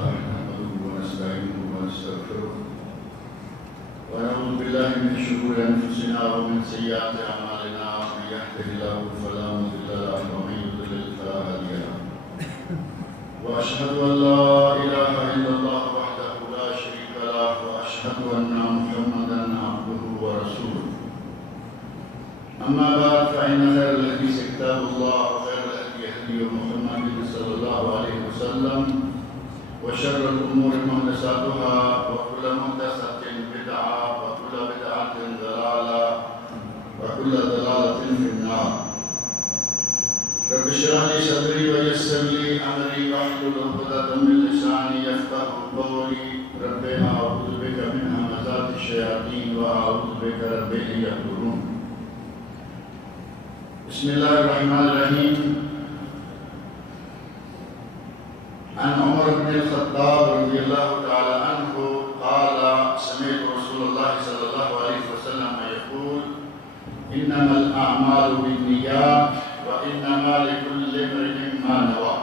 لله نحمده ونستعينه ونستغفره ونعوذ بالله من شرور أنفسنا ومن سيئات أعمالنا من يهده الله فلا مضل له ومن يضلل فلا هادي له وأشهد أن لا إله إلا الله وحده لا شريك له وأشهد أن محمدا عبده ورسوله أما بعد فإن خير الحديث كتاب الله وخير الهدي هدي محمد صلى الله عليه وسلم وشر الأمور محدثاتها وكل محدثة بدعة وكل بدعة ضلالة وكل ضلالة في النار. رب اشرح لي صدري ويسر لي أمري واحلل عقدة من لساني يفقهوا قولي. رب أعوذ بك من همزات الشياطين وأعوذ بك رب أن يحضرون. بسم الله الرحمن الرحيم. عن عمر بن الخطاب رضي الله تعالى عنه قال سمعت رسول الله صلى الله عليه وسلم يقول إنما الأعمال بالنيات وإنما لكل امرئ ما نوى.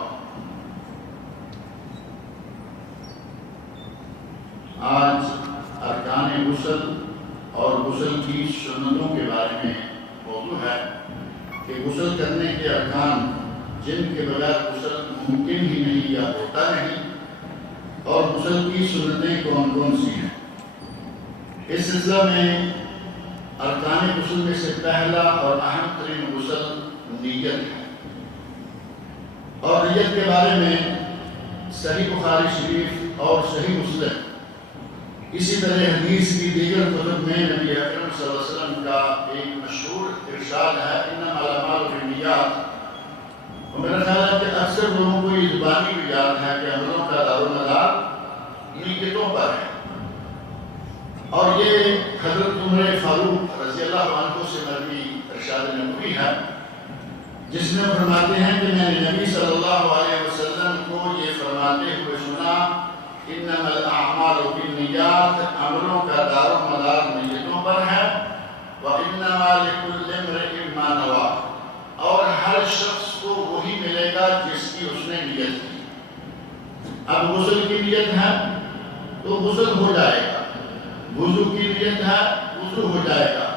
آج ارکان غسل اور غسل کی سنتوں کے بارے میں موضوع ہے کہ غسل کرنے کے ارکان جن کے بغیر غسل ممکن ہی نہیں یا ہوتا نہیں، اور غسل کی سنتیں کون کون سی ہیں۔ اس سلسلہ میں ارکان غسل میں سے پہلا اور اہم ترین غسل نیت ہے، اور نیت کے بارے میں صحیح بخاری شریف اور صحیح مسلم اسی طرح حدیث کی دیگر کتب میں نبی اکرم صلی اللہ علیہ وسلم کا ایک مشہور ارشاد ہے انما الاعمال بالنیات، اور میرا خیال ہے کہ اکثر لوگوں کو یہ زبانی بھی یاد ہے کہ عملوں کا دار و مدار نیتوں پر ہے، اور یہ حضرت عمر فاروق رضی اللہ عنہ سے مروی ارشاد نبوی ہے، جس میں فرماتے ہیں کہ میں نے نبی صلی اللہ علیہ وسلم کو یہ فرماتے ہوئے سنا انما الاعمال بالنیات، عملوں کا دار و مدار نیتوں پر ہے، وانما لکل امرئ ما نوى، اور ہر شخص کو وہی ملے گا جس کی اس نے نیت کی۔ اب غسل کی نیت ہے تو غسل ہو جائے گا، وضو کی نیت ہے وضو ہو جائے گا،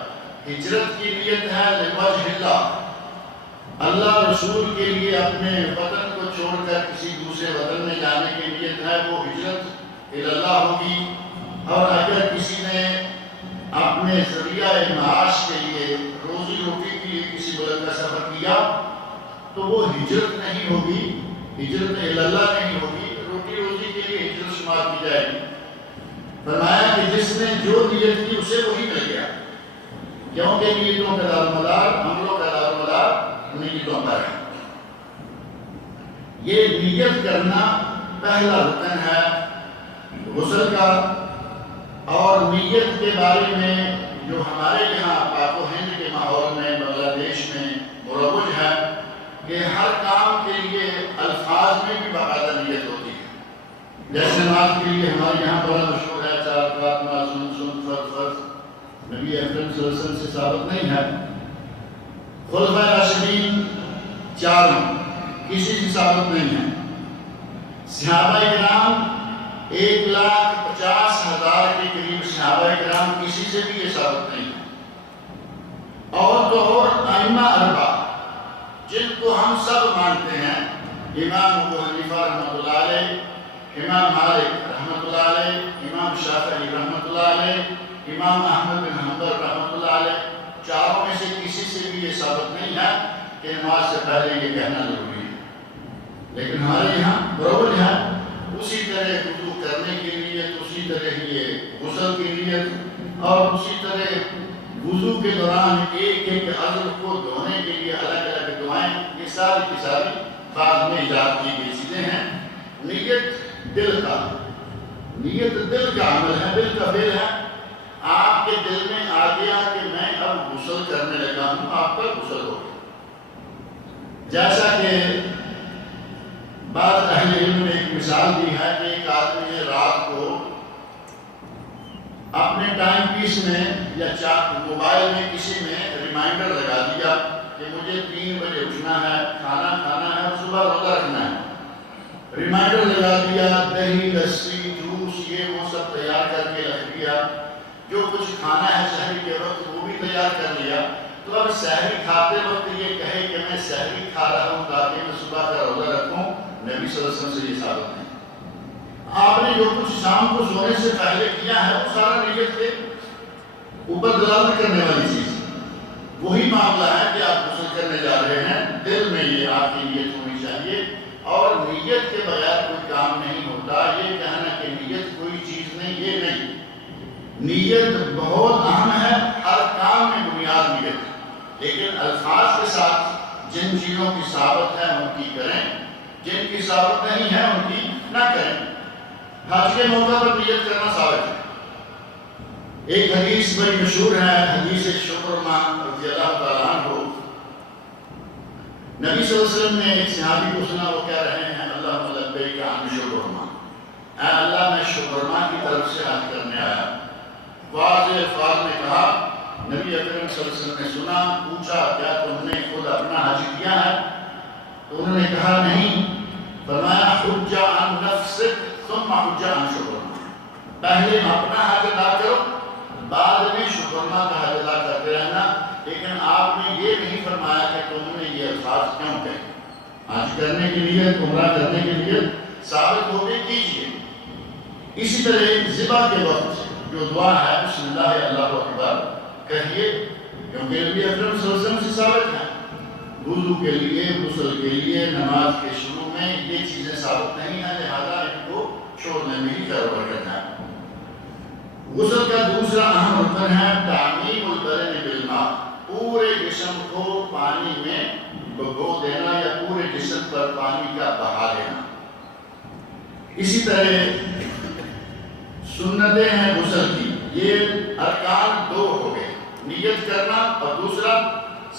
ہجرت کی نیت ہے لوجہ اللہ، اللہ رسول کے لیے اپنے وطن کو چھوڑ کر کسی دوسرے وطن میں جانے کی نیت ہے، وہ ہجرت اللہ ہوگی۔ اور اگر کسی نے اپنے ذریعہ معاش کے لیے روزی روٹی کے لیے کسی بلد کا سفر کیا تو وہ ہجرت نہیں ہوگی، ہجرت اللہ نہیں ہوگی، روٹی روزی کے لیے ہجرت شمار کی جائے گی۔ فرمایا کہ جس نے جو نیت کی اسے وہی مل گیا، کیونکہ نیتوں کا دار و مدار، عملوں کا دار و مدار نیتوں پر ہے۔ یہ نیت کرنا پہلا رکن ہے غسل کا، اور نیت کے بارے میں جو ہمارے یہاں پاک و ہند کے ماحول میں بنگلہ دیش میں مروج ہے کہ ہر کام کے لیے الفاظ میں بھی باقاعدہ نیت ہوتی ہے۔ جیسے نماز کے لیے ہمارے یہاں بڑا مشہور ہے چار رکعت سن فرض فرض، نبی اکرم صلی اللہ علیہ وسلم سے ثابت نہیں ہے۔ خلفائے راشدین چاروں کسی سے ثابت نہیں ہے۔ صحابہ کرام 1,50,000 کے قریب صحابہ کرام کسی سے بھی یہ ثابت نہیں ہے۔ اور تو اور ائمہ اربعہ جن کو ہم سب مانتے ہیں، امام ابو حنیفہ رحمۃ اللہ علیہ، امام مالک رحمۃ اللہ علیہ، امام شافعی رحمۃ اللہ علیہ، امام احمد بن حنبل رحمۃ اللہ علیہ، چاروں میں سے کسی سے بھی یہ ثابت نہیں ہے کہ نماز سے پہلے یہ کہنا ضروری ہے، لیکن ہمارے یہاں بروج ہے۔ اسی طرح وضو کرنے کی نیت، اسی طرح یہ غسل کی نیت، اور اسی طرح وضو کے دوران ایک ایک عضو کو دھونے کے لیے الگ الگ دعائیں، یہ ساری کی ساری بعد میں ایجاد کی گئی چیزیں ہیں۔ نیت دل کا عمل ہے، دل کا فعل ہے۔ آپ کے دل میں آ گیا کہ میں اب غسل کرنے لگا ہوں، آپ کا غسل ہو گیا۔ جیسا کہ بعض اہل علم نے ایک مثال دی ہے کہ ایک آدمی نے رات کو اپنے ٹائم پیس میں یا موبائل میں کسی میں ریمائنڈر لگا دیا کہ مجھے 3 بجے اٹھنا ہے، کھانا کھانا ہے اور صبح روزہ رکھنا ہے۔ ریمائنڈر لگا دیا، دہی، لسی، جوس، یہ وہ سب تیار کر کے رکھ دیا، جو کچھ کھانا ہے سحری کے وقت وہ بھی تیار کر لیا۔ تو اب سحری کھاتے وقت یہ کہے کہ میں سحری کھا رہا ہوں تاکہ میں صبح کا روزہ رکھوں، نبی صلی اللہ علیہ وسلم سے یہ ثابت نہیں۔ آپ نے جو کچھ شام کو سونے سے پہلے کیا ہے وہ سارا نیت کے اوپر دلالت کرنے والی چیز، وہی معاملہ ہے کہ آپ غسل کرنے جا رہے ہیں، دل میں یہ آپ کی نیت ہونی چاہیے، اور نیت کے بغیر کوئی کام نہیں ہوتا۔ یہ کہنا کہ نیت کوئی چیز نہیں، یہ نہیں، نیت بہت اہم ہے، ہر کام میں بنیاد نیت ہے، لیکن الفاظ کے ساتھ جن چیزوں کی ثابت ہے ان کی کریں، جن کی ثابت نہیں ہے ان کی نہ کریں۔ حج کے موقع پر نیت کرنا ثابت ہے۔ ایک حدیث بڑی مشہور ہے، حدیث شبرمہ رضی اللہ تعالیٰ عنہ۔ نبی صلی اللہ علیہ وسلم نے ایک صحابی کو سنا، وہ کہہ رہے ہیں اللہم لبیک عن شبرمہ، اے اللہ میں شبرمہ کی طرف سے حج کرنے آیا۔ واضح الفاظ میں کہا، نبی اکرم صلی اللہ علیہ وسلم نے سنا، پوچھا کیا تم نے خود اپنا حج کیا ہے؟ تو انہوں نے کہا نہیں۔ فرمایا حج عن نفسک ثم حج عن شبرمہ، پہلے اپنا حج ادا کرو، بعد میں شبرمہ کا حج ادا کرتے رہنا۔ لیکن آپ نے یہ نہیں فرمایا کہ تم نے یہ الفاظ کیوں کہے، حج کرنے کے لیے، عمرہ کرنے کے لیے ثابت ہو کے کیجیے۔ اسی طرح ذبح کے وقت جو دعا ہے بسم اللہ اللہ اکبر کہیے، کیونکہ نبی اکرم صلی اللہ علیہ وسلم سے ثابت ہے۔ وضو کے لیے، غسل کے لیے، نماز کے شروع میں یہ چیزیں ثابت نہیں ہیں، لہذا ان کو چھوڑنے میں ہی خیر و برکت ہے۔ غسل کا دوسرا اہم رکن ہے تعمیم البدن بالماء، پورے جسم کو پانی میں بھگو دینا یا پورے جسم پر پانی کا بہا دینا۔ اسی طرح سنتیں ہیں غسل کی، یہ ارکان دو ہو گئے، نیت کرنا اور دوسرا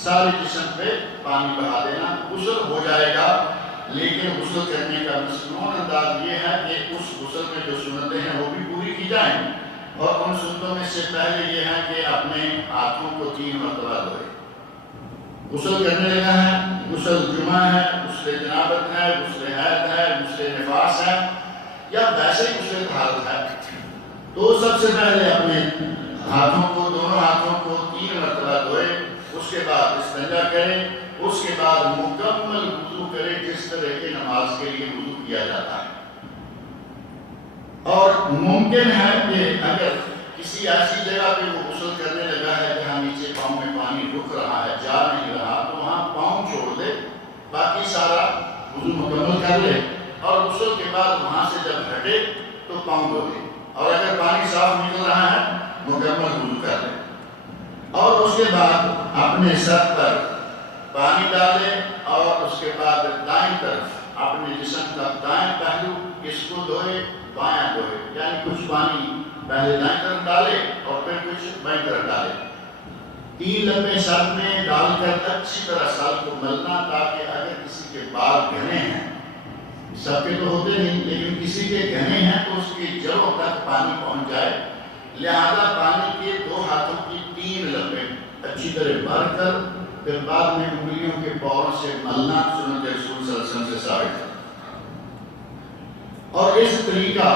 سارے جسم پہ پانی بہا دینا۔ غسل ہو جائے گا، لیکن غسل کرنے کا مصنون انداز یہ ہے کہ اس غسل میں جو سنتیں ہیں وہ بھی پوری کی جائیں، اور ان سنتوں میں سے پہلے یہ ہے کہ اپنے ہاتھوں کو 3 مرتبہ دھوئے۔ غسل کرنے لگا ہے، غسل جمعہ ہے، غسل جنابت ہے، غسل حیض ہے، غسل نفاس ہے، یا ویسے ہی غسل طہارت ہے، تو سب سے پہلے اپنے ہاتھوں کو، دونوں ہاتھوں کو 3 مرتبہ دھوئے، اس کے بعد استنجا کریں، اس کے بعد مکمل وضو کریں جس طرح کی نماز کے لیے وضو کیا جاتا ہے۔ اور ممکن ہے کہ اگر کسی ایسی جگہ پہ وہ غسل کرنے لگا ہے جہاں نیچے پاؤں میں پانی رک رہا ہے، جا نہیں رہا، تو وہاں پاؤں چھوڑ دے، باقی سارا وضو مکمل کر لے، اور غسل کے بعد وہاں سے جب ہٹے تو پاؤں دھو دے، اور اگر پانی صاف نکل رہا ہے مکمل وضو کر لے، اور اس کے بعد اپنے سر پر پانی ڈالے، اور اس کے بعد دائیں طرف اپنے جسم کا دائیں پہلو اس کو دھوئے، بایاں دھوئے، یعنی کچھ پانی پہلے دائیں طرف ڈالے اور پھر کچھ بائیں طرف ڈالے۔ 3 لمبے سر میں ڈال کر اچھی طرح سر کو ملنا، تاکہ اگر کسی کے بال گھنے ہیں، سب کے تو ہوتے نہیں لیکن کسی کے گھنے ہیں، تو اس کی جڑوں تک پانی پہنچ جائے۔ لہذا پانی کے 2 ہاتھوں کی 3 لمبے اچھی طرح بھر کر پھر بعد میں انگلیوں کے پاؤں سے ملنا سنت رسول صلی اللہ علیہ وسلم سے ثابت ہے۔ اور اس طریقہ،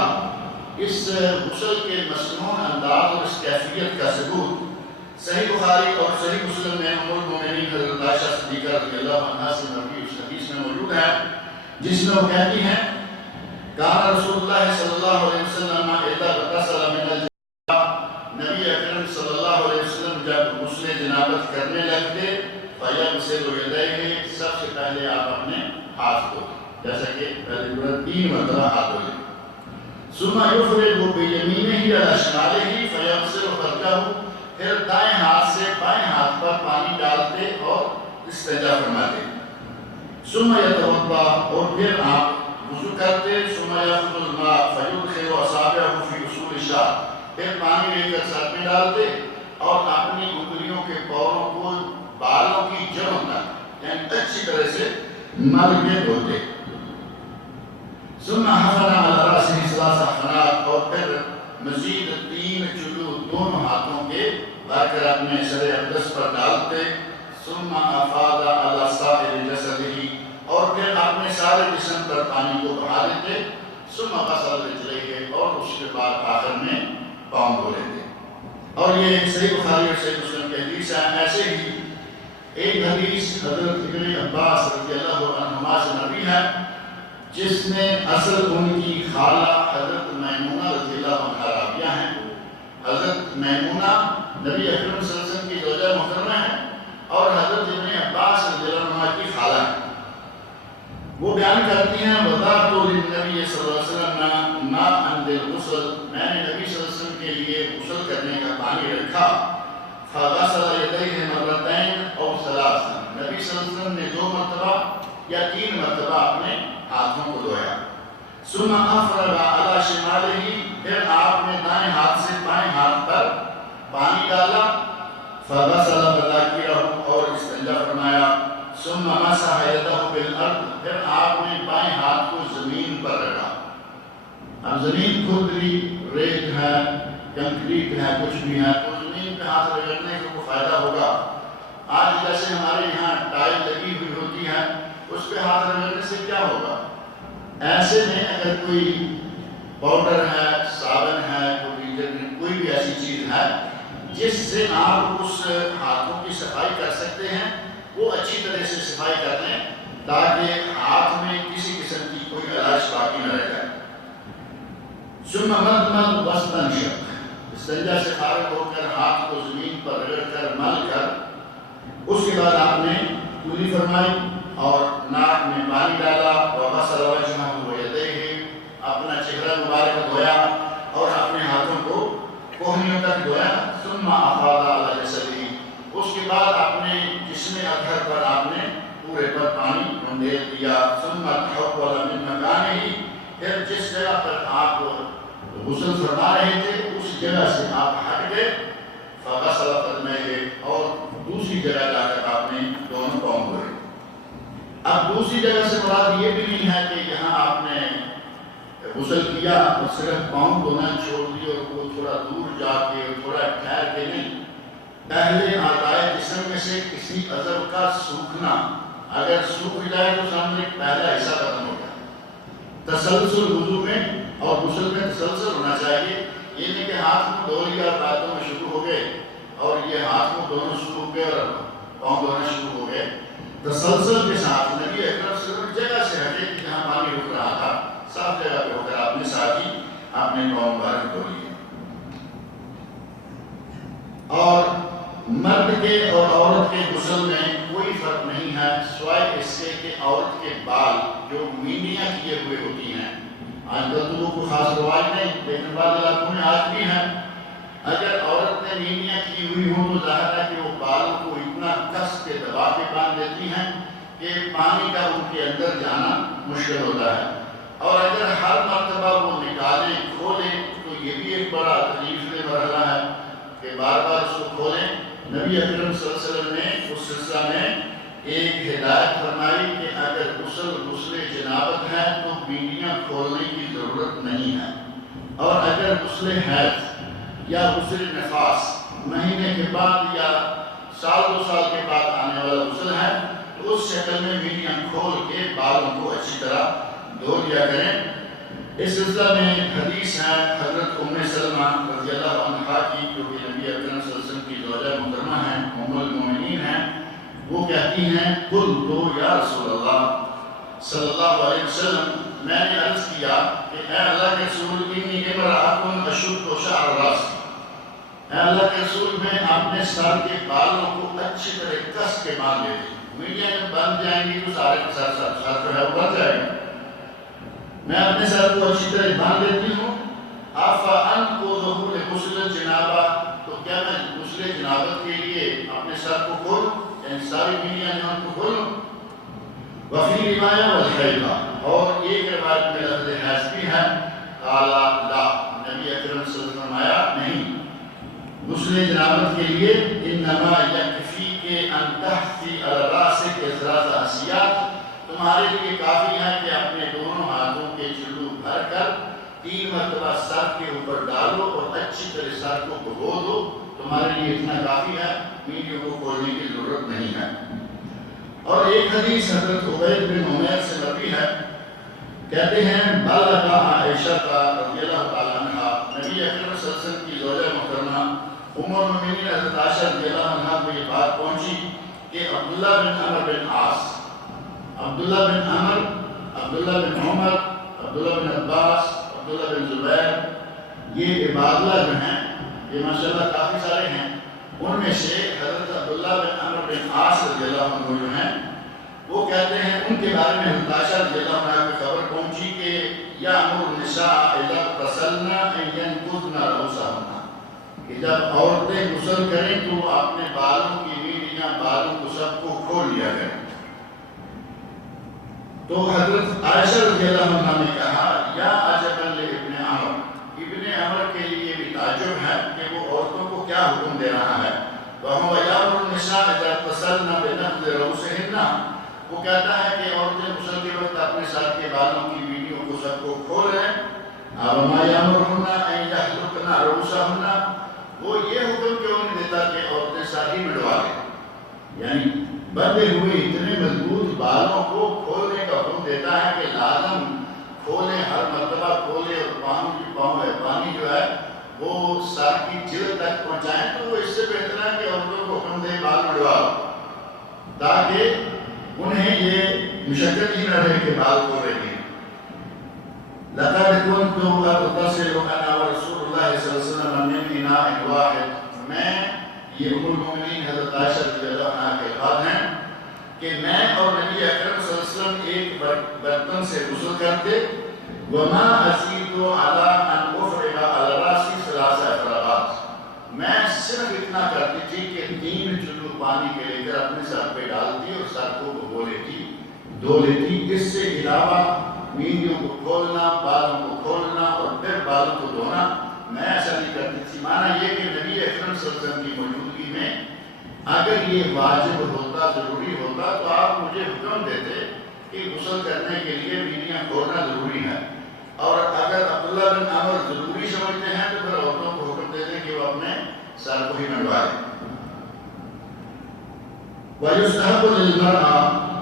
اس غسل کے مسنون انداز اور اس کیفیت کا ثبوت صحیح بخاری اور صحیح مسلم میں ام المؤمنین حضرت عائشہ صدیقہ رضی اللہ عنہا سے مروی اس حدیث میں موجود ہے، جس میں وہ کہتی ہیں کان رسول اللہ صلی اللہ علیہ وسلم اذا اغتسل من الجنابہ، نبی اکرم صلی اللہ علیہ وسلم جب غسل جنابت کرنے لگتے فیغسل یدیہ، سب سے پہلے آپ اپنے ہاتھ دھوتے، جیسا کہ پہلے 3 مرتبہ ہاتھ دھوتے، ثم یفرغ بیمینہ علی شمالہ فیغسل فرجہ، پھر دائیں ہاتھ سے بائیں ہاتھ پر پانی ڈالتے اور استنجا فرماتے، ثم یتوضا، اور پھر آپ وضو کرتے، ثم یاخذ الماء فیدخل اصابعہ فی اصول الشعر، پھر پانی لے کر سر میں ڈالتے اور اپنی انگلیوں کے پوروں کو بالوں کی جڑوں تک یعنی اچھی طرح سے مل کے دھوتے، ثم حفن علی راسہ 3 حفنات، اور پھر مزید 3 چلو دونوں ہاتھوں کے بھر کر اپنے سر اقدس پر ڈالتے، ثم افاض علی سائر جسدہ، اور پھر اپنے سارے جسم پر پانی کو بہا دیتے، ثم غسل رجليه، اور اس کے بعد آخر میں پاؤں دھو لیتے۔ اور یہ صحیح بخاری اور صحیح مسلم کی حدیث ہے۔ ایسے ہی ایک حدیث حضرت ابن عباس رضی اللہ عنہما سے مروی ہے، جس میں اصل ان کی خالہ حضرت میمونہ رضی اللہ عنہا راویہ ہیں۔ حضرت میمونہ نبی اکرم صلی اللہ علیہ وسلم کی زوجہ محترمہ ہیں اور حضرت ابن عباس رضی اللہ عنہ کی خالہ ہیں۔ وہ بیان کرتی ہیں وَضَعْتُ لِلنَّبِيِّ صلی اللہ علیہ وسلم مَاءً لِلْغُسْلِ، میں نے نبی صلی اللہ علیہ وسلم کے لیے غسل کرنے کا پانی رکھا، فَغَسَلَ يَدَيْهِ مَرَّتَيْنِ أَوْ ثَلَاثًا، نبی صلی اللہ علیہ وسلم نے 2 مرتبہ یا 3 مرتبہ اپنے ہاتھوں کو دھویا۔ ثُمَّ أَفْرَغَ عَلَى شِمَالِهِ، پھر آپ نے دائیں ہاتھ سے بائیں ہاتھ پر پانی ڈالا، فَغَسَلَ مَذَاكِرَهُ، اور استنجا فرمایا، ثُمَّ مَسَحَ يَدَهُ بِالْأَرْضِ، پھر آپ نے بائیں ہاتھ کو زمین پر رگڑا۔ اب زمین کھردری، ریت ہے، کنکریٹ ہے، کچھ بھی ہے، تو زمین پہ ہاتھ رگڑنے کا کوئی فائدہ ہوگا؟ آج جیسے ہمارے یہاں ٹائل لگی ہوئی ہوتی ہے، اس پہ ہاتھ رگڑنے سے کیا ہوگا؟ ایسے میں اگر کوئی پاؤڈر ہے، صابن ہے، کوئی بھی ایسی چیز ہے جس سے آپ اس ہاتھوں کی صفائی کر سکتے ہیں، وہ اچھی طرح سے صفائی کر لیں تاکہ ہاتھ میں کسی قسم کی کوئی علائش باقی نہ رہ جائے۔ ثم مضمض واستنشق، استنجا سے فارغ ہو کر ہاتھ کو زمین پر رگڑ کر مل کر اس کے بعد آپ نے کلی فرمائی اور ناک میں پانی ڈالا، وغسل وجهه ويديه، اپنا چہرہ مبارک دھویا اور اپنے ہاتھوں کو کوہنیوں تک دھویا۔ ثم افاض على جسده، اس کے بعد اپنے جسم اطہر پر آپ نے پورے پر پانی ڈھونڈے دیا۔ ثم تحول من مكانه، پھر جس جگہ پر آپ غسل فرما رہے تھے اس جگہ سے آپ ہٹ گئے، فغسل قدميه، اور دوسری جگہ جا کر آپ نے دونوں پاؤں دھوئے۔ اب دوسری جگہ سے مراد یہ بھی نہیں ہے کہ یہاں آپ نے غسل کیا اور صرف پاؤں دھونا چھوڑ دی اور وہ تھوڑا دور جا کے اور تھوڑا ٹھہر کے نہیں، پہلے اعضائے جسم میں سے کسی عضو کا سوکھنا، اگر سوکھ جائے تو سامنے پہلا حصہ ختم ہو گیا۔ تسلسل وضو میں اور غسل میں تسلسل ہونا چاہیے، یہ نہیں کہ ہاتھ منہ دھو لیا اور باتوں میں شروع ہو گئے اور یہ ہاتھ منہ دونوں شروع ہو گئے اور پاؤں دھونا شروع ہو گئے۔ تسلسل کے ساتھ نبی اکرم صلی اللہ علیہ وسلم جگہ سے ہٹے کہ جہاں پانی رک رہا تھا، صاف جگہ پہ ہو کر آپ نے ساتھ ہی اپنے پاؤں مبارک دھو لیے۔ اور مرد کے اور عورت کے غسل میں کوئی فرق نہیں ہے سوائے اس سے کہ عورت کے بال جو مینیاں کیے ہوئے ہوتی ہیں، آج کل تو وہ کوئی خاص رواج نہیں لیکن بعض علاقوں میں آج بھی ہیں، اگر عورت نے مینیاں کی ہوئی ہوں تو ظاہر ہے کہ وہ بالوں کو اتنا کس کے دبا کے باندھ دیتی ہیں کہ پانی کا ان کے اندر جانا مشکل ہوتا ہے، اور اگر ہر مرتبہ وہ نکالیں کھولیں تو یہ بھی ایک بڑا تکلیف دہ مرحلہ ہے کہ بار بار اس کو کھولیں۔ نبی اکرم صلی اللہ علیہ وسلم نے اس سلسلہ میں ایک ہدایت فرمائی کہ اگر غسل جنابت ہے تو بینیاں کھولنے کی ضرورت نہیں ہے، اور اگر غسل حیض یا غسل نفاس مہینے کے بعد یا سال 2 سال کے بعد آنے والا غسل ہے تو اس شکل میں بینیاں کھول کے بالوں کو اچھی طرح دھو لیا کریں۔ اس سلسلہ میں حدیث ہے حضرت ام سلمہ رضی اللہ عنہا کی، جو کہ نبی اکرم صلی اللہ علیہ وسلم کی زوجہ محترمہ ہیں، ام المؤمنین ہیں، وہ کہتی ہیں قلت یا رسول اللہ صلی اللہ علیہ وسلم، میں نے عرض کیا کہ اے اللہ کے رسول، انی امرأۃ اشد شعر راس، اے اللہ کے رسول میں اپنے سر کے بالوں کو اچھی طرح کس کے باندھ لیتی ہوں، میڈیا میں بند جائیں گی تو سارے کے سر جو ہے وہ بند جائے گا، میں اپنے سر کو اچھی طرح باندھ لیتی ہوں۔ افانقضہ لغسل جنابہ، تو کیا میں غسل جنابت کے لیے اپنے سر کو کھولوں، یعنی ساری میڈیا جو ان کو کھولوں؟ وفی روایہ والحیضہ، اور ایک روایت میں لفظ حیض بھی ہے، قال لا، نبی اکرم صلی اللہ علیہ وسلم فرمایا نہیں، غسل جنابت کے لیے انما یکفیک ان تحفی علی راسک ثلاث حسیات، تمہارے لیے کافی ہے کہ اپنے دونوں ہاتھوں کے چلو بھر کر 3 مرتبہ سر کے اوپر ڈالو اور اچھی طرح سر کو بھگو دو، تمہارے لیے اتنا کافی ہے، میڈیوں کو کھولنے کی ضرورت نہیں ہے۔ اور ایک حدیث حضرت عبید بن عمیر سے مروی ہے، کہتے ہیں بالغ عائشہ رضی اللہ تعالیٰ عنہ، نبی اکرم صلی اللہ علیہ وسلم کی زوجہ محترمہ ام المؤمنین حضرت عائشہ رضی اللہ عنہ کو یہ بات پہنچی کہ عبداللہ بن عمر بن عاص، عبداللہ بن عمر، عبداللہ بن عمر، عبداللہ بن عباس، عبداللہ بن زبیر، یہ عبادلہ جو ہیں یہ ماشاءاللہ کافی سارے ہیں، ان میں سے حضرت عبداللہ بن عمر بن عاص رضی اللہ عنہ جو ہیں وہ کہتے ہیں ان کے بارے میں حضرت عائشہ رضی اللہ عنہ کی خبر پہنچی کہ یأمر النساء اذا اغتسلن ان ينقضن رؤوسهن، کہ جب عورتیں غسل کریں تو وہ اپنے بالوں کی بیڑیاں، بالوں کو سب کو کھول لیا کریں۔ تو حضرت عائشہ رضی اللہ عنہ نے کہا یا عجبا لابن عمر، ابن عمر کے لیے بھی تعجب ہے کہ وہ عورتوں کو کیا حکم دے رہا ہے، وَهُوَ يَأْمُرُ النِّسَاءَ إِذَا اغْتَسَلْنَ بِنَقْضِ رُؤُوسِهِنَّ، وہ کہتا ہے کہ عورتیں غسل کے وقت اپنے سر کے بالوں کی بیڑیوں کو سب کو کھولیں، وَمَا يَأْمُرُهُنَّ أَن يَحْلُقْنَ رُؤُوسَهُنَّ، وہ یہ حکم کیوں نہیں دیتا کہ عورتیں سر ہی مڈوا لیں، یعنی بندے ہوئے اتنے مضبوط بالوں کو کھولنے کا حکم دیتا ہے کہ لازم کھولیں، ہر مرتبہ کھولیں، اور پانی جو ہے وہ سر کی جلد تک پہنچائیں، تو وہ اس سے بہتر ہے کہ عورتوں کو حکم دے بال مڈواؤ، تاکہ انہیں یہ مشقت ہی نہ رہے کہ بال کھول رہے ہیں۔ لَقَدْ كُنْتُ أَغْتَسِلُ أَنَا وَرَسُولُ اللَّهِ صلی اللہ علیہ وسلم مِنْ إِنَاءٍ وَاحِدٍ، میں یہ ام المؤمنین حضرت عائشہ رضی اللہ عنہ کے الفاظ ہیں کہ میں اور نبی اکرم صلی اللہ علیہ وسلم ایک برتن سے غسل کرتے، وَمَا أَزِيدُ عَلَىٰ أَنْ أُفْرِغَ عَلَى رَأْسِي ثَلَاثَ إِفْرَاغَاتٍ، میں صرف اتنا کرتی تھی کہ 3 چلو پانی کے لے کر اپنے سر پہ ڈالتی اور سر کو بھگو لیتی، دھو لیتی، اس سے علاوہ بیڑیوں کو کھولنا، بالوں کو کھولنا اور پھر بالوں کو دھونا میں ایسا نہیں کرتی تھی۔ معنی یہ کہ نبی اکرم صلی اللہ علیہ وسلم کی موجودگی میں اگر یہ واجب ہوتا، ضروری ہوتا، تو آپ مجھے حکم دیتے کہ غسل کرنے کے لیے بیڑیاں کھولنا ضروری ہے، اور اگر عبداللہ بن عمر ضروری سمجھتے ہیں تو پھر عورتوں کو حکم دیتے کہ وہ اپنے سر کو ہی منڈوائیں۔ وَيُسْتَحَبُّ لِلْمَرْأَةِ،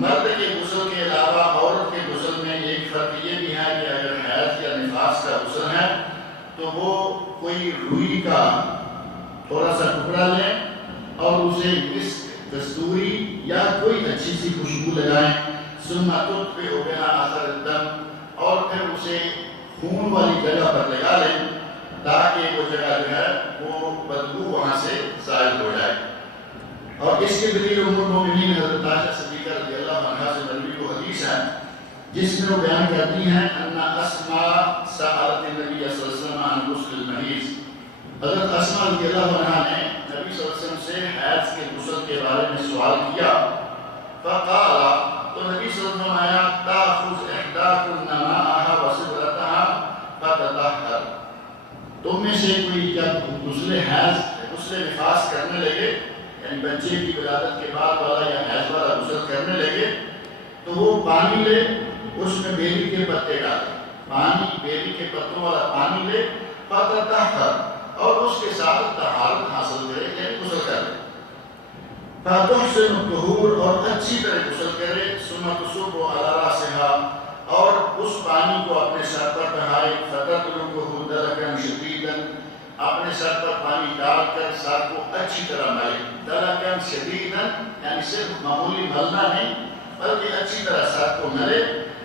مرد کے غسل کے علاوہ عورت کے غسل میں ایک فرق یہ بھی ہے کہ اگر حیض یا نفاس کا غسل ہے تو وہ کوئی روئی کا تھوڑا سا ٹکڑا لیں اور اسے مسک، کستوری یا کوئی اچھی سی خوشبو لگائیں، ثم تطفئ بها اثر الدم، اور پھر اسے خون والی جگہ پر لگا لیں تاکہ وہ جگہ جو ہے وہ بدبو وہاں سے زائل ہو جائے۔ اور اس کے دلیل ام المؤمنین حضرت عائشہ صدیقہ رضی اللہ عنہا سے مروی وہ حدیث ہے جس میں وہ بیان کرتی ہیں ان اسماء سألت النبی صلی اللہ علیہ وسلم عن غسل المحیض، حضرت اسماء رضی اللہ عنہا نے نبی صلی اللہ علیہ وسلم سے حیض کے غسل کے بارے میں سوال کیا، فقال، تو نبی صلی اللہ علیہ وسلم آیا تاخذ احداکن ماءها وسدرتها فتطہر، تم میں سے کوئی جب غسل حیض، غسل نفاس کرنے لگے، یعنی بچے کی ولادت کے بعد والا یا حیض والا غسل کرنے لگے، تو وہ پانی لے، اس میں بیری کے پتے ڈالے، پانی، بیری کے پتوں والا پانی لے، فتطہر، اور اس کے ساتھ طہارت حاصل کرے، یعنی غسل کرے، فتحسن الطہور، اور اچھی طرح غسل کرے، ثم تصب علی رأسها، اور اس پانی کو اپنے سر پر بہائے، فتترکہ دلکا شدیدا، اپنے سر پر پانی ڈال کر سر کو اچھی طرح ملے، دلکا شدیدا یعنی صرف معمولی ملنا نہیں بلکہ اچھی طرح سر کو ملے،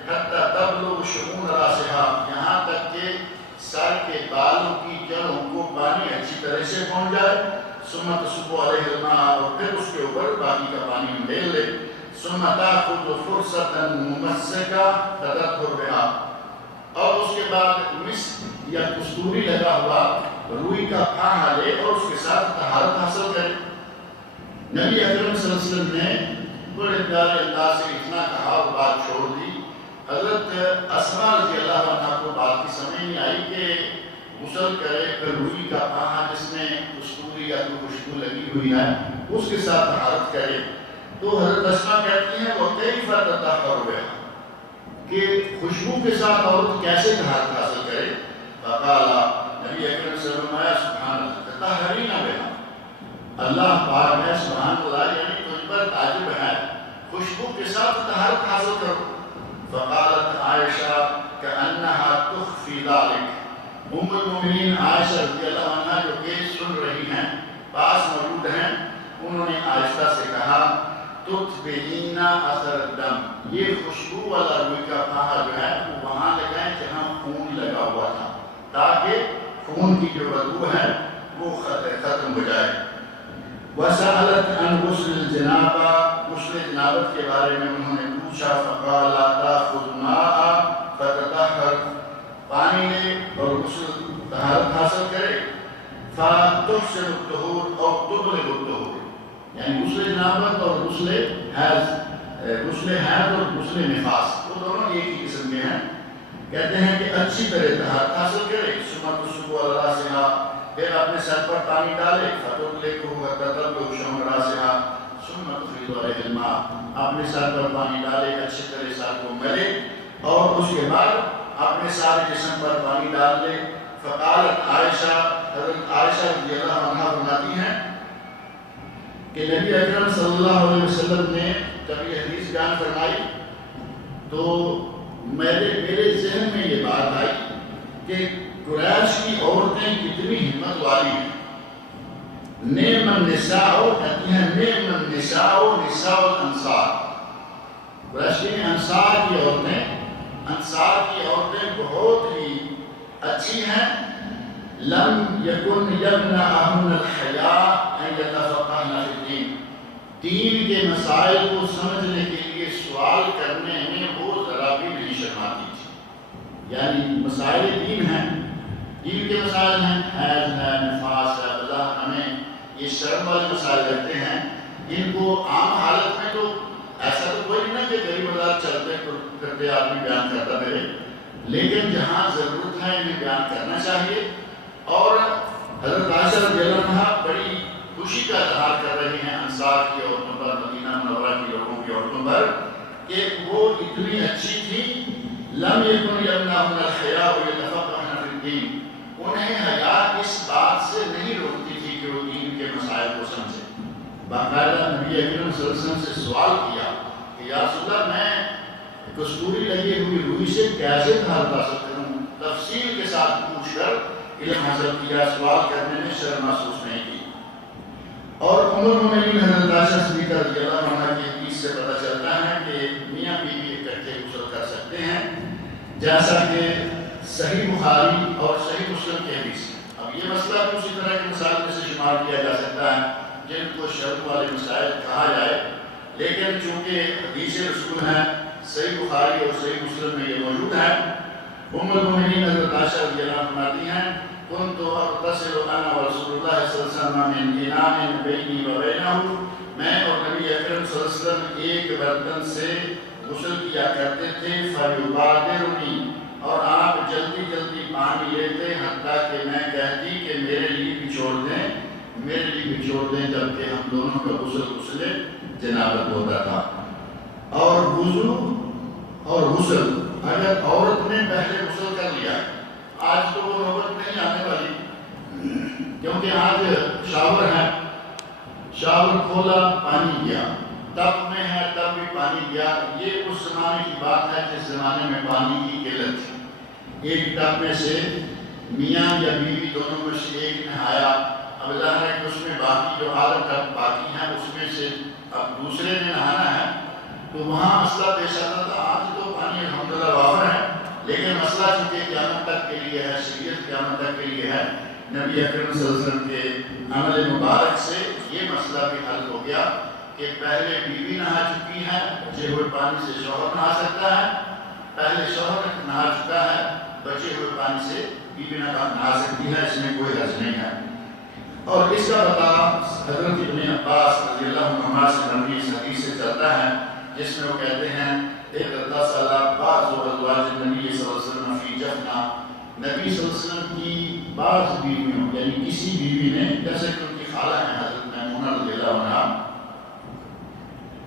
حتی تبلغ شؤون رأسها، یہاں تک کہ سر کے بالوں کی جڑوں کو پانی اچھی طرح سے پہنچ جائے، ثم تصب علیہ الماء، اور پھر اس کے اوپر باقی کا پانی ڈال لے، ثم تأخذ فرصة ممسكة تطهر بها، اور اس کے بعد مسک یا کستوری لگا ہوا روئی کا پھاہا لے اور اس کے ساتھ طہارت حاصل کرے۔ نبی اکرم صلی اللہ علیہ وسلم نے بڑے پیارے انداز سے اتنا کہا اور بات چھوڑ دی۔ حضرت اسماء رضی اللہ عنہ کو بات کی سمجھ نہیں آئی کہ غسل کرے پھر روئی کا پھاہا جس میں کستوری یا کوئی خوشبو لگی ہوئی ہے اس کے ساتھ طہارت کرے، تو حضرت اسماء کہتی ہیں وہ کیف تطہر بها، کہ خوشبو کے ساتھ عورت کیسے طہارت حاصل کرے، فقال، نبی اکرم صلی اللہ علیہ وسلم، سبحان اللہ، تطہرین بها، اللہ پاک ہے، سبحان اللہ، یعنی تجھ پر تعجب ہے خوشبو کے ساتھ طہارت حاصل کرو۔ فقالت عائشہ کأنها تخفی ذلک، ام المؤمنین عائشہ رضی اللہ عنہ جو کہ سن رہی ہیں، پاس موجود ہیں، انہوں نے عائشہ سے کہا تتبعین اثر الدم، یہ خوشبو والا روئی کا پہا جو ہے وہ وہاں لگائیں جہاں خون لگا ہوا تھا، تاکہ خون کی جو بدبو ہے وہ ختم ہو جائے۔ وسألت عن غسل الجنابہ، غسل جنابت کے بارے میں انہوں نے پوچھا، فقال لا تأخذ ماء فتطہر، پانی لے اور غسل طہارت حاصل کرے، فتحسن الطہور اور تبلغ الطہور، یعنی غسل جنابت اور غسل حیض اور غسل نفاس وہ دونوں ایک ہی قسم کے ہیں۔ کہتے ہیں کہ اچھی طرح طہارت حاصل کرے، ثم تصب علی رأسها، پھر اپنے سر پر پانی ڈالے، فتطلقه وتطلق شعر رأسها، ثم تفيض عليه الماء، اپنے سر پر پانی ڈالے، اچھی طرح سر کو ملے اور اس کے بعد اپنے سارے جسم پر پانی ڈال دے۔ فقالت عائشہ، حضرت عائشہ رضی اللہ عنہا فرماتی ہیں کہ نبی اکرم صلی اللہ علیہ وسلم نے جب یہ حدیث بیان فرمائی تو میرے ذہن میں یہ بات آئی کہ قریش کی عورتیں کتنی ہمت والی ہیں۔ نعم النساء، کہتی ہیں نعم النساء نساء الانصار، قریش کی انصار کی عورتیں بہت ہی اچھی ہیں۔ لم یکن یمنعہن الحیاء ان یتفقہن فی الدین، دین کے مسائل کو سمجھنے کے لیے سوال کرنے میں وہ ذرا بھی نہیں شرماتی تھی، یعنی مسائل دین ہیں، دین کے مسائل ہیں، حیض ہے، نفاس ہے، اللہ ہمیں یہ شرم والے مسائل رہتے ہیں، ان کو عام حالت میں تو ایسا تو کوئی نہیں کہ غریب بازار چلتے کرتے آدمی بیان کرتا رہے، لیکن جہاں ضرورت ہے انہیں بیان کرنا چاہیے۔ اور حضرت عائشہ رضی اللہ عنہا بڑی خوشی کا اظہار کر رہی ہیں انصار کی عورتوں پر، مدینہ منورہ کی لوگوں کی عورتوں پر، کہ وہ اتنی اچھی تھی۔ لم یکن یمنعہن الحیاء یتفقہن فی الدین، انہیں حیا اس بات سے نہیں روکتی تھی کہ وہ دین کے مسائل کو سمجھے۔ باقاعدہ نبی اکرم صلی اللہ علیہ وسلم سے سوال کیا کہ یا رسول اللہ میں کستوری لگی ہوئی روئی سے کیسے طہارت حاصل کروں، تفصیل کے ساتھ پوچھ کر علم حاصل کیا، سوال کرنے میں شرم محسوس نہیں کی۔ اور ام المؤمنین حضرت عائشہ صدیقہ رضی اللہ عنہا کی حدیث سے پتہ چلتا ہے کہ میاں بیوی اکٹھے غسل کر سکتے ہیں، جیسا کہ صحیح بخاری اور صحیح مسلم کی حدیث ہے۔ اب یہ مسئلہ بھی اسی طرح کے مسائل میں سے شمار کیا جا سکتا ہے جن کو شرط والے مسائل کہا جائے، لیکن چونکہ حدیث رسول ہیں، صحیح بخاری اور صحیح مسلم میں یہ موجود ہے۔ ام المؤمنین حضرت عائشہ رضی اللہ عنہا فرماتی ہیں كنت اغتسل انا ورسول اللہ صلی اللہ علیہ وسلم من اناء بینی و بینہ، میں اور نبی اکرم صلی اللہ علیہ وسلم ایک برتن سے غسل کیا کرتے تھے، فیبادرنی، اور آپ جلدی جلدی پانی لیتے حتیٰ کہ میں کہتی کہ میرے لیے بچھوڑ دیں، جبکہ ہم دونوں کا غسل جنابت ہوتا تھا۔ اور وضو اور غسل اگر عورت نے پہلے غسل کر لیا، آج تو وہ نوبت نہیں آنے والی کیونکہ آج شاور ہے، شاور کھولا پانی گیا، ٹب میں ہے تب بھی پانی گیا۔ یہ اس زمانے کی بات ہے جس زمانے میں پانی کی قلت تھی، ایک ٹب میں سے میاں یا بیوی دونوں میں سے ایک نہایا، اب ظاہر ہے کہ اس میں باقی جو آدھا ٹب باقی ہیں اس میں سے اب دوسرے نے نہانا ہے، تو وہاں مسئلہ پیش آتا تھا۔ آج تو پانی الحمدللہ وافر ہے، لیکن مسئلہ چونکہ قیامت تک کے لیے ہے، شریعت قیامت تک کے لیے ہے، نبی اکرم صلی اللہ علیہ وسلم کے عمل مبارک سے یہ مسئلہ بھی حل ہو گیا کہ پہلے بیوی نہا چکی ہے، بچے ہوئے پانی سے شوہر نہا سکتا ہے، پہلے شوہر نہا چکا ہے، بچے ہوئے پانی سے بیوی نہا سکتی ہے، اس میں کوئی حرج نہیں ہے۔ اور اس کا پتہ حضرت ابن عباس رضی اللہ عنہما سے نبی اس حدیث سے چلتا ہے جس میں وہ کہتے ہیں اغتسل بعض ازواج النبی صلی اللہ علیہ وسلم فی جفنہ، نبی صلی اللہ علیہ وسلم کی بعض بیویوں یعنی کسی بیوی نے، جیسے کہ ان کی خالہ ہیں حضرت میمونہ رضی اللہ عنہا،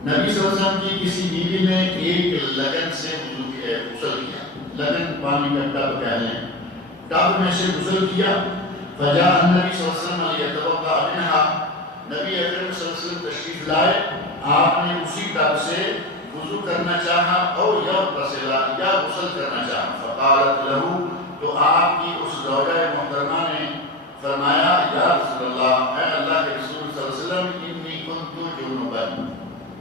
نبی صلی اللہ علیہ وسلم کی کسی بیوی نے ایک لگن سے غسل کیا، لگن پانی کا ٹب کہہ لیں، ٹب میں سے غسل کیا، فجاء النبی صلی اللہ علیہ وسلم لیتوضأ منها، نبی اکرم صلی اللہ علیہ وسلم تشریف لائے، آپ نے اسی ٹب سے وضو کرنا چاہا او یغتسل یا غسل کرنا چاہا فقالت له تو آپ کی اس زوجہ محترمہ نے فرمایا یا رسول اللہ اے اللہ کے رسول صلی اللہ علیہ وسلم انی کنت جنبا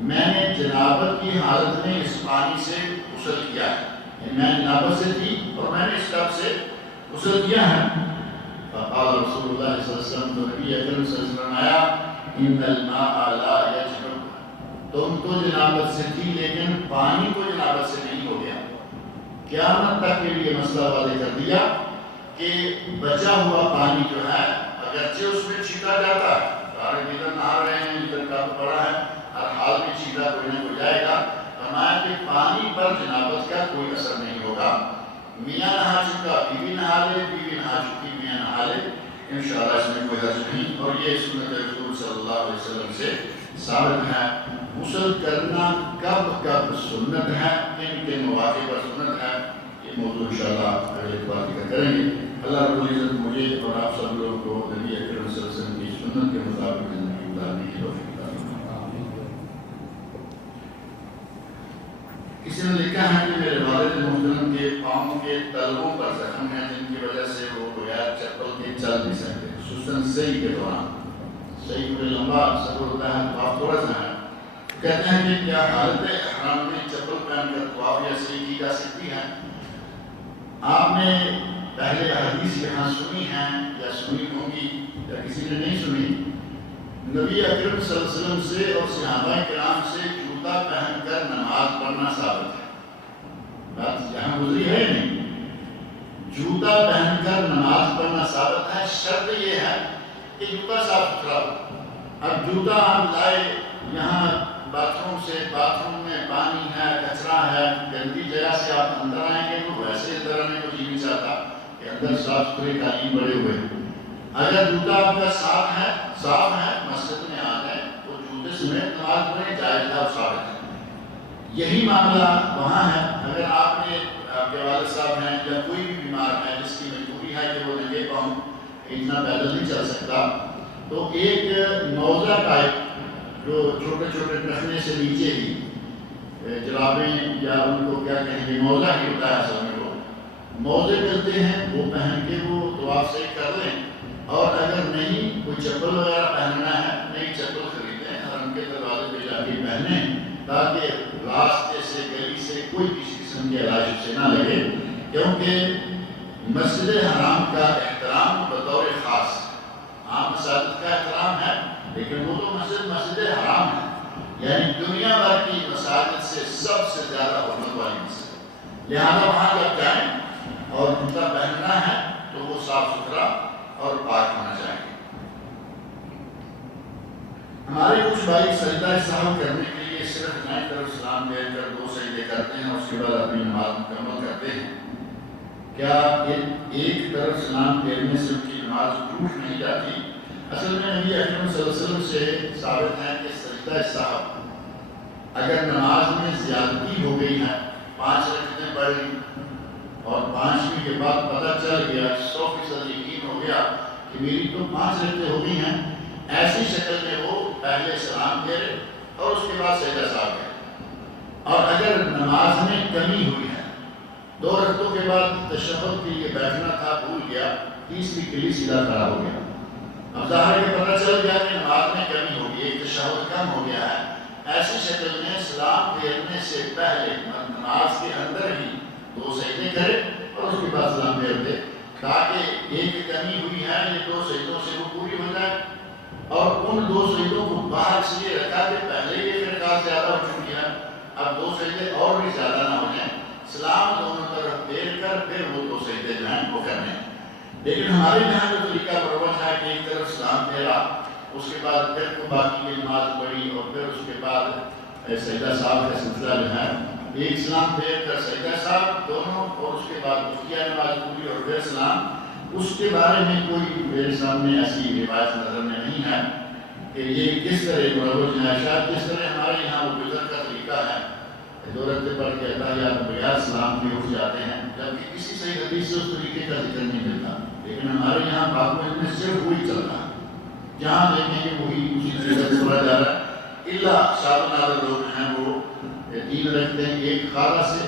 میں نے جنابت کی حالت میں اس پانی سے غسل کیا ہے میں جنابت سے تھی اور میں نے اس ٹب سے غسل کیا ہے فقال رسول اللہ صلی اللہ علیہ وسلم تو نبی اکرم صلی اللہ علیہ وسلم آیا ان الماء لا یجنب تم تو جنابت سے تھی لیکن پانی تو جنابت سے نہیں ہو گیا قیامت تک کے لیے مسئلہ واضح کر دیا کہ بچا ہوا پانی جو ہے اگرچہ اس میں چھینٹا جاتا ہے سارے ادھر نہا رہے ہیں ادھر کا پڑا ہے ہر حال میں چھینٹا کوئی نہ کوئی جائے گا فرمایا کہ پانی پر جنابت کا کوئی اثر نہیں ہوگا میاں نہا چکا بیوی نہا لے بیوی نہا چکی میاں نہا لے انشاءاللہ اس میں کوئی حرج نہیں اور یہ سنت رسول صلی اللہ علیہ وسلم سے ثابت ہے غسل کرنا کب کب سنت ہے کن کن مواقع پر سنت ہے یہ موضوع انشاءاللہ اگلے بار ذکر کریں گے اللہ رب العزت مجھے اور آپ سب لوگوں کو نبی اکرم صلی اللہ علیہ وسلم کی سنت کے مطابق زندگی گزارنے کی توفیق عطا فرمائے کسی نے لکھا ہے کہ میرے والد محترم کے پاؤں کے تلووں پر زخم ہیں جن کی وجہ سے وہ بغیر چپل کے چل نہیں سکتے خصوصاً سعی کے دوران سعی بڑے لمبا سفر ہوتا ہے طواف تھوڑا سا ہے کہتے ہیں کہ کیا حالت احرام میں چپل پہن کر طواف یا سعی کی جا سکتی ہے آپ نے پہلے حدیث یہاں سنی ہیں یا سنی ہوں گی یا کسی نے نہیں سنی نبی اکرم صلی اللہ علیہ وسلم سے اور صحابہ کرام سے جوتا پہن کر نماز پڑھنا ثابت ہے بات یہاں گزری ہے نہیں جوتا پہن کر نماز پڑھنا ثابت ہے شرط یہ ہے کہ جوتا صاف ستھرا ہو اب جوتا آپ لائے یہاں باتھ روم میں پانی ہے کچرا ہے گندی جگہ سے آپ اندر آئیں گے تو ویسے اندر آنے کو جی نہیں چاہتا کہ اندر صاف ستھرے قالین پڑے ہوئے اگر جوتا آپ کا صاف ہے مسجد میں آ جائے تو جوتے سمیت نماز پڑھیں جائز ہے اور ثابت ہے یہی معاملہ وہاں ہے اگر آپ نے آپ کے والد صاحب ہیں یا کوئی بھی بیمار ہے جس کی مجبوری ہے کہ وہ ننگے پاؤں اتنا پیدل نہیں چل سکتا تو ایک موزہ ٹائپ جو چھوٹے چھوٹے ٹخنے سے نیچے ہی جرابیں یا ان کو کیا کہیں گے موزہ ہی ہوتا ہے اصل میں وہ موزے ملتے ہیں وہ پہن کے وہ طواف سے کر لیں اور اگر نہیں کوئی چپل وغیرہ پہننا ہے نئی چپل خریدیں حرم کے دروازے پہ جا کے پہنیں تاکہ راستے سے گلی سے کوئی کسی قسم کے علاج سے نہ لگے کیونکہ مسجد حرام کا احترام بطور خاص عام مساجد کا احترام ہے لیکن وہ تو مسجد حرام ہے یعنی دنیا بھر کی مساجد سے سب سے زیادہ حرمت والی مسجد لہذا وہاں جب جائیں اور جوتا پہننا ہے تو وہ صاف ستھرا اور پاک ہونا چاہیے ہمارے کچھ بھائی سجدہ سہو کرنے کے لیے صرف دائیں طرف سلام دے کر 2 سجدے کرتے ہیں اور اس کے بعد اپنی نماز مکمل کرتے ہیں کیا ایک طرف سلام پھیرنے سے ان کی نماز ٹوٹ نہیں جاتی اصل میں نبی اکرم صلی اللہ علیہ وسلم سے ثابت ہے کہ سجدہ سہو اگر نماز میں زیادتی ہو گئی ہے 5 رکعتیں پڑھ لی اور 5ویں کے بعد پتہ چل گیا 100% یقین ہو گیا کہ میری تو 5 رکعتیں ہو گئی ہیں ایسی شکل میں وہ پہلے سلام پھیرے اور اس کے بعد سجدہ سہو کرے اور اگر نماز میں کمی ہوئی ہے 2 رکعتوں کے بعد تشہد کے لیے بیٹھنا تھا بھول گیا 30ویں کے لیے سیدھا کھڑا ہو گیا اب ظاہر ہے پتہ چل گیا کہ نماز میں کمی ہوگی ایک تشہد کم ہو گیا ہے ایسی شکل میں سلام پھیرنے سے پہلے نماز کے اندر ہی 2 سجدے کرے اور اس کے بعد سلام پھیر دے تاکہ ایک کمی ہوئی ہے یہ 2 سجدوں سے وہ پوری ہو جائے اور ان 2 سجدوں کو باہر اس لیے رکھا کہ پہلے یہ فرقات زیادہ ہو چکی ہے اب 2 سجدے اور بھی زیادہ نہ ہو جائیں سلام دونوں طرف پھیر کر پھر وہ 2 سجدے جو ہیں وہ کرنے ہیں لیکن ہمارے یہاں جو طریقہ پروج ہے کہ ایک طرف سلام پھیرا اس کے بعد پھر کو باقی کی نماز پڑھی اور پھر اس کے بعد سجدہ صاحب کا سلسلہ جو ہے ایک سلام پھیر کر سجدہ صاحب دونوں اور اس کے بعد خفیہ نماز پوری اور پھر سلام اس کے بارے میں کوئی میرے سامنے ایسی روایت نظر میں نہیں ہے کہ یہ کس طرح مروج ہے شاید کس طرح ہمارے یہاں وہ گزر کا طریقہ ہے 2 رکعتیں پڑھ کے اللہ بغیر سلام کے اٹھ جاتے ہیں جبکہ کسی صحیح حدیث سے اس طریقے کا ذکر نہیں ملتا لیکن ہمارے یہاں پاک میں صرف وہی چل رہا ہے جہاں دیکھیں گے وہی اسی طریقے سے پڑھا جا رہا ہے اللہ شاد نادر لوگ ہیں وہ یتیم رکھتے ہیں ایک خالہ سے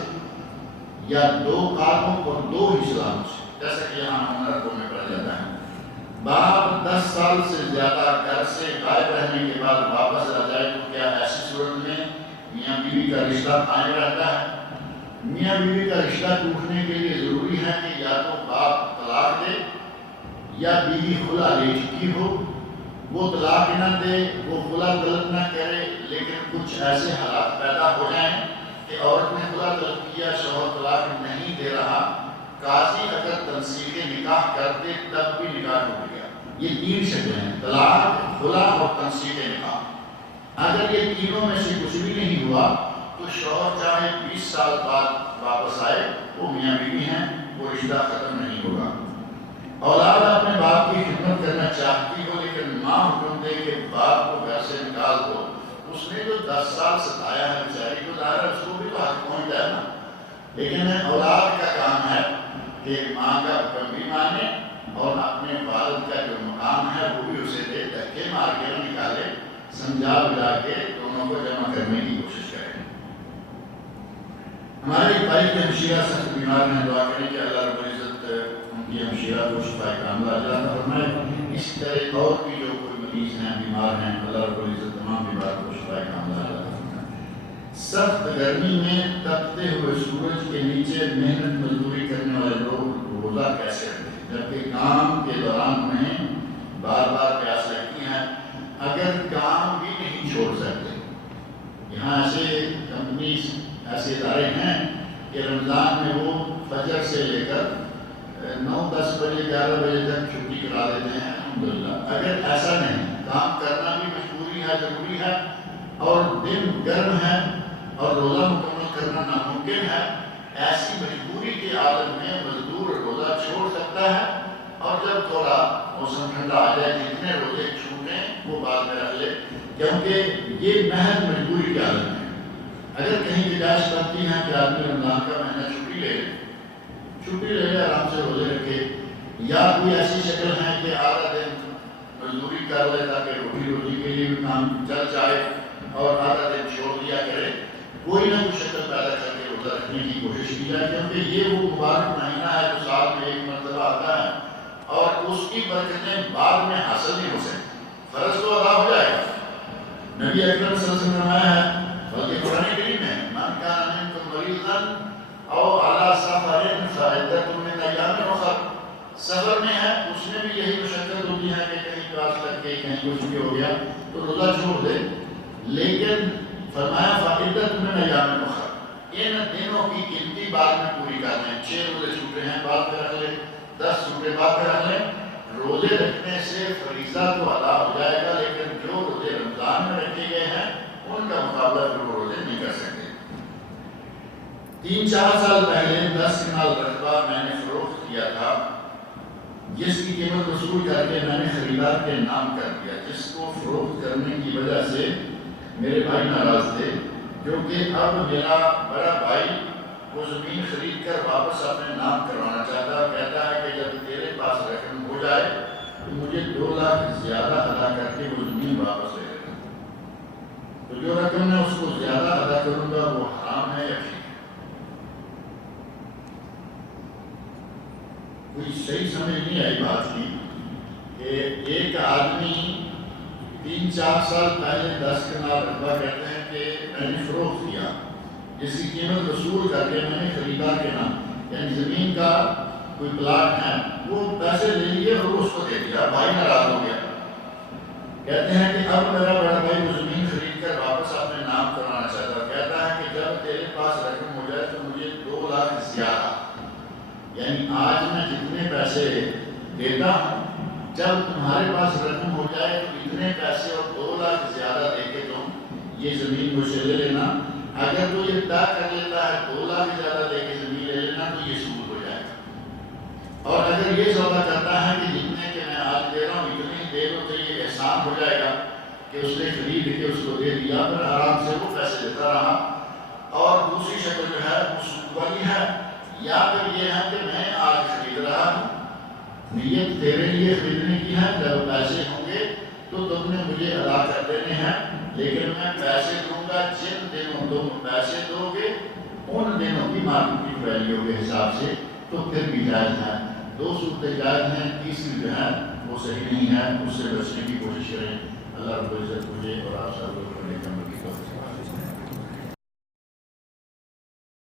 یا 2 خالوں اور 2 اسلام سے، جیسا کہ یہاں عمروں میں پڑھا جاتا ہے۔ باپ 10 سال سے زیادہ گھر سے غائب رہنے کے بعد واپس آ جائے تو کیا ایسی صورت میں میاں بیوی کا رشتہ قائم رہتا ہے؟ میاں بیوی کا رشتہ ٹوٹنے کے لیے ضروری ہے کہ یا تو باپ طلاق دے یا بیوی خلا لے چکی ہو۔ وہ طلاق نہ دے، وہ خلا طلب نہ کرے، لیکن کچھ ایسے حالات پیدا ہو جائیں کہ عورت نے خلا طلب کیا، شوہر طلاق نہیں دے رہا، قاضی اگر تنسیخ نکاح کر دے تب بھی نکاح ٹوٹ گیا۔ یہ 3 شکلیں ہیں، طلاق، خلا اور تنسیخ نکاح۔ اگر یہ تینوں میں سے کچھ بھی نہیں ہوا تو شوہر چاہے 20 سال بعد واپس آئے، وہ میاں بیوی ہیں، وہ رشتہ ختم نہیں ہوگا۔ اولاد اپنے باپ کی خدمت کرنا چاہتی ہو لیکن ماں حکم دے کہ باپ کو گھر سے نکال دو، اس نے جو 10 سال ستایا ہے بیچاری کو، ظاہر ہے اس کو بھی تو حق پہنچتا ہے نا، لیکن اولاد کا کام ہے کہ ماں کا حکم بھی مانے اور اپنے والد کا جو مقام ہے وہ بھی اسے دے، دھکے مار کے نہ نکالے، سمجھا بجھا کے دونوں کو جمع کرنے کی کوشش کرے۔ ہمارے بھائی کے ہمشیرہ سخت بیمار ہیں، دعا کریں کہ اللہ رب العزت ان کی ہمشیرہ کو شفا کاملہ عطا فرمائے۔ اسی طرح اور بھی جو کوئی مریض ہیں، بیمار ہیں، اللہ رب العزت تمام بیمار کو شفا کاملہ عطا فرمائے۔ سخت گرمی میں تپتے ہوئے سورج کے نیچے محنت مزدوری کرنے والے لوگ روزہ کیسے رکھتے ہیں جبکہ کام کے دوران انہیں بار بار پیاس لگتی ہے؟ اگر کام بھی نہیں چھوڑ سکتے، یہاں ایسے کمپنیز، ایسے ادارے ہیں کہ رمضان میں وہ فجر سے لے کر 9-10 بجے 11 بجے تک چھٹی کرا دیتے ہیں، الحمدللہ۔ اگر ایسا نہیں، کام کرنا بھی مجبوری ہے، ضروری ہے، اور دن گرم ہے اور روزہ مکمل کرنا ناممکن ہے، ایسی مجبوری کی حالت میں مزدور روزہ چھوڑ سکتا ہے، اور جب تھوڑا موسم ٹھنڈا آ جائے جتنے روزے چھوٹیں وہ بعد میں رکھ لے، کیونکہ یہ محض مجبوری کی حالت میں۔ اگر کہیں گنجائش بنتی ہے کہ آدمی رمضان کا مہینہ چھٹی لے آرام سے روزے رکھے، یا کوئی ایسی شکل ہے کہ آدھا دن مزدوری کر لے تاکہ روٹی روزی کے لیے بھی کام چل جائے اور آدھا دن چھوڑ دیا کرے، کوئی نہ کوئی شکل پیدا کر کے روزہ رکھنے کی کوشش کی جائے، کیونکہ یہ وہ مبارک مہینہ ہے جو سال میں ایک مرتبہ آتا ہے اور اس کی برکتیں بعد میں حاصل نہیں ہو سکتی۔ فرض تو ادا ہو جائے گا، نبی اکرم صلی اللہ علیہ وسلم نے فرمایا ہے، بلکہ قرآن کریم ہے، من کان منکم مریضا او علی سفر فعدۃ من ایام اخر، سفر میں ہے اس میں بھی یہی مشقت ہوتی ہے کہ کہیں پیاس لگ گئی، کہیں کچھ بھی ہو گیا تو روزہ چھوڑ دے، لیکن فرمایا فعدۃ من ایام اخر، ان دنوں کی گنتی بعد میں پوری کرنا ہے۔ 6 روزے چھوٹے ہیں بعد میں رکھ لے، 10 چھوٹے بعد میں رکھ لیں۔ روزے رکھنے سے فریضہ تو ادا ہو جائے گا، لیکن جو روزے رمضان میں رکھے گئے ہیں ان کا مقابلہ جو روزے نہیں کر سکتے۔ 3-4 سال پہلے 10 کنال رقبہ میں نے فروخت کیا تھا، جس کی قیمت وصول کر کے میں نے خریدار کے نام کر دیا، جس کو فروخت کرنے کی وجہ سے میرے بھائی ناراض تھے، کیونکہ اب میرا بڑا بھائی وہ زمین خرید کر واپس اپنے نام کروانا چاہتا ہے، کہتا ہے کہ جب تیرے پاس رقم ہو جائے تو مجھے 2 لاکھ زیادہ ادا کر کے وہ زمین واپس لے لینا۔ تو جو رقم میں اس کو زیادہ ادا کروں گا وہ حرام ہے یا ٹھیک ہے؟ کوئی صحیح سمجھ نہیں آئی بات کی کہ ایک آدمی 3-4 سال پہلے 10 کنال رقبہ کہتے ہیں کہ میں نے فروخت کیا، جس کی قیمت وصول کر کے میں نے خریدار کے نام، یعنی زمین کا کوئی پلاٹ ہے، وہ پیسے لے لیے اور اس کو دے دیا، بھائی ناراض ہو گیا۔ کہتے ہیں کہ اب میرا بڑا بھائی وہ زمین خرید کر واپس اپنے نام کروانا چاہتا ہے، کہتا ہے کہ جب تیرے پاس رقم ہو جائے تو مجھے 2 لاکھ زیادہ، یعنی آج میں جتنے پیسے دیتا ہوں جب تمہارے پاس رقم ہو جائے تو اتنے پیسے اور 2 لاکھ زیادہ دے کے تم یہ زمین مجھ سے لے لینا۔ اگر تو یہ طے کر لیتا ہے 2 لاکھ زیادہ دے کے زمین لے لینا تو یہ سود ہو جائے گا، اور اگر یہ سودا کرتا ہے کہ جتنے کے میں آج دے رہا ہوں اتنے ہی دے دو تو یہ احسان ہو جائے گا کہ اس نے خرید کے اس کو دے دیا، پھر آرام سے وہ پیسے دیتا رہا۔ اور دوسری شکل جو ہے وہ سود والی ہے، یا پھر یہ ہے کہ میں آج خرید رہا ہوں، نیت تیرے لیے خریدنے کی ہے، جب پیسے ہوں گے تو تم نے مجھے ادا کر دینے ہیں، لیکن میں پیسے دوں گا جن دنوں تم پیسے دو گے ان دنوں کی مارکیٹ ویلیو کے حساب سے، تو پھر بھی جائز ہے۔ دو صورتیں جائز ہیں، تیسری جو ہے وہ صحیح نہیں ہے، اس سے بچنے کی کوشش کریں۔ اللہ رب العزت مجھے اور آپ سب لوگوں کو نیک عمل کی توفیق عطا فرمائے۔